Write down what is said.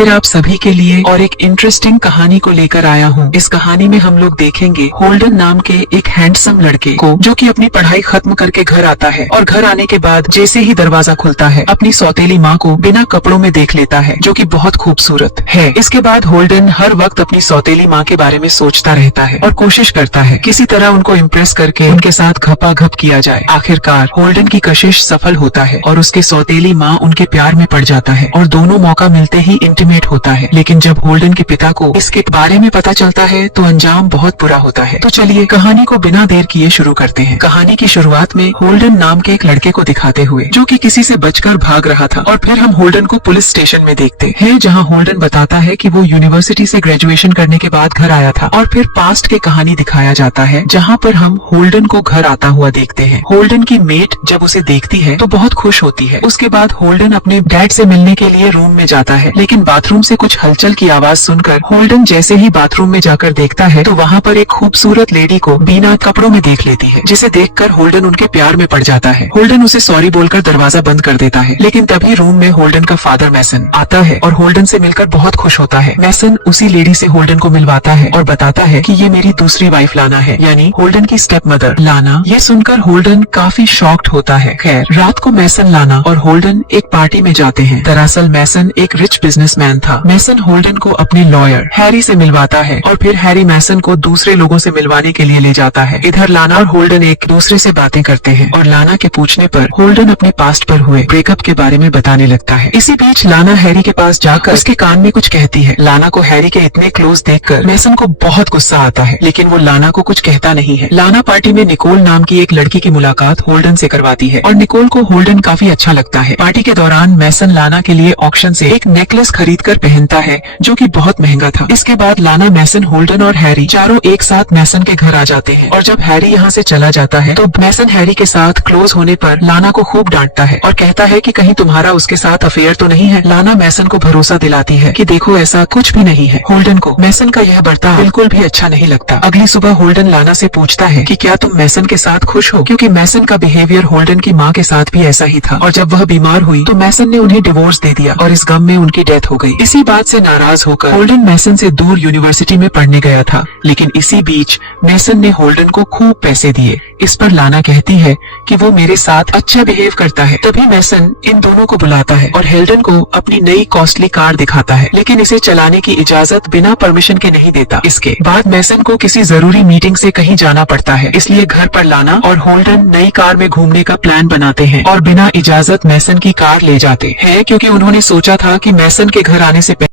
फिर आप सभी के लिए और एक इंटरेस्टिंग कहानी को लेकर आया हूँ। इस कहानी में हम लोग देखेंगे होल्डन नाम के एक हैंडसम लड़के को, जो कि अपनी पढ़ाई खत्म करके घर आता है और घर आने के बाद जैसे ही दरवाजा खुलता है अपनी सौतेली माँ को बिना कपड़ों में देख लेता है, जो कि बहुत खूबसूरत है। इसके बाद होल्डन हर वक्त अपनी सौतेली माँ के बारे में सोचता रहता है और कोशिश करता है किसी तरह उनको इम्प्रेस करके उनके साथ घपाघप किया जाए। आखिरकार होल्डन की कशिश सफल होता है और उसके सौतेली माँ उनके प्यार में पड़ जाता है और दोनों मौका मिलते ही इंटीमेट होता है। लेकिन जब होल्डन के पिता को इसके बारे में पता चलता है तो अंजाम बहुत बुरा होता है। तो चलिए कहानी को बिना देर किए शुरू करते हैं। कहानी की शुरुआत में होल्डन नाम के एक लड़के को दिखाते हुए, जो कि किसी से बचकर भाग रहा था, और फिर हम होल्डन को पुलिस स्टेशन में देखते हैं, जहां होल्डन बताता है कि वो यूनिवर्सिटी से ग्रेजुएशन करने के बाद घर आया था। और फिर पास्ट के कहानी दिखाया जाता है, जहां पर हम होल्डन को घर आता हुआ देखते हैं। होल्डन की मेट जब उसे देखती है तो बहुत खुश होती है। उसके बाद होल्डन अपने डैड से मिलने के लिए रूम में जाता है, लेकिन बाथरूम से कुछ हलचल की आवाज सुनकर होल्डन जैसे ही बाथरूम में जाकर देखता है तो वहाँ पर एक खूबसूरत लेडी को बिना कपड़ों में देख लेती है, जिसे देखकर होल्डन उनके प्यार में पड़ जाता है। होल्डन उसे सॉरी बोलकर दरवाजा बंद कर देता है, लेकिन तभी रूम में होल्डन का फादर मैसन आता है और होल्डन से मिलकर बहुत खुश होता है। मैसन उसी लेडी से होल्डन को मिलवाता है और बताता है कि ये मेरी दूसरी वाइफ लाना है, यानी होल्डन की स्टेप मदर लाना। ये सुनकर होल्डन काफी शॉक्ड होता है। खैर, रात को मैसन लाना और होल्डन एक पार्टी में जाते हैं। दरअसल मैसन एक रिच बिजनेसमैन था। मैसन होल्डन को अपने लॉयर हैरी से मिलवाता है और फिर हैरी मैसन को दूसरे लोगों से मिलवाने के लिए ले जाता है। इधर लाना और होल्डन एक दूसरे से बातें करते हैं और लाना के पूछने पर होल्डन अपने पास्ट पर हुए ब्रेकअप के बारे में बताने लगता है। इसी बीच लाना हैरी के पास जाकर उसके कान में कुछ कहती है। लाना को हैरी के इतने क्लोज देखकर मैसन को बहुत गुस्सा आता है, लेकिन वो लाना को कुछ कहता नहीं है। लाना पार्टी में निकोल नाम की एक लड़की की मुलाकात होल्डन से करवाती है और निकोल को होल्डन काफी अच्छा लगता है। पार्टी के दौरान मैसन लाना के लिए ऑक्शन से एक नेकलेस खरीद कर पहनता है, जो कि बहुत महंगा था। इसके बाद लाना, मैसन, होल्डन और हैरी चारों एक साथ मैसन के घर आ जाते हैं और जब हैरी यहाँ से चला जाता है तो मैसन हैरी के साथ क्लोज होने पर लाना को खूब डांटता है और कहता है कि कहीं तुम्हारा उसके साथ अफेयर तो नहीं है। लाना मैसन को भरोसा दिलाती है कि देखो ऐसा कुछ भी नहीं है। होल्डन को मैसन का यह बर्ताव बिल्कुल भी अच्छा नहीं लगता। अगली सुबह होल्डन लाना से पूछता है कि क्या तुम मैसन के साथ खुश हो, क्योंकि मैसन का बिहेवियर होल्डन की माँ के साथ भी ऐसा ही था और जब वह बीमार हुई तो मैसन ने उन्हें डिवोर्स दे दिया और इस गम में उनकी डेथ हो गई। इसी बात से नाराज होकर होल्डन मैसन से दूर यूनिवर्सिटी में पढ़ने गया था, लेकिन इसी बीच मैसन ने होल्डन को खूब पैसे दिए। इस पर लाना कहती है कि वो मेरे साथ अच्छा बिहेव करता है। तभी मैसन इन दोनों को बुलाता है और होल्डन को अपनी नई कॉस्टली कार दिखाता है, लेकिन इसे चलाने की इजाजत बिना परमिशन के नहीं देता। इसके बाद मैसन को किसी जरूरी मीटिंग से कहीं जाना पड़ता है, इसलिए घर पर लाना और होल्डन नई कार में घूमने का प्लान बनाते हैं और बिना इजाजत मैसन की कार ले जाते हैं, क्योंकि उन्होंने सोचा था कि मैसन के घर आने से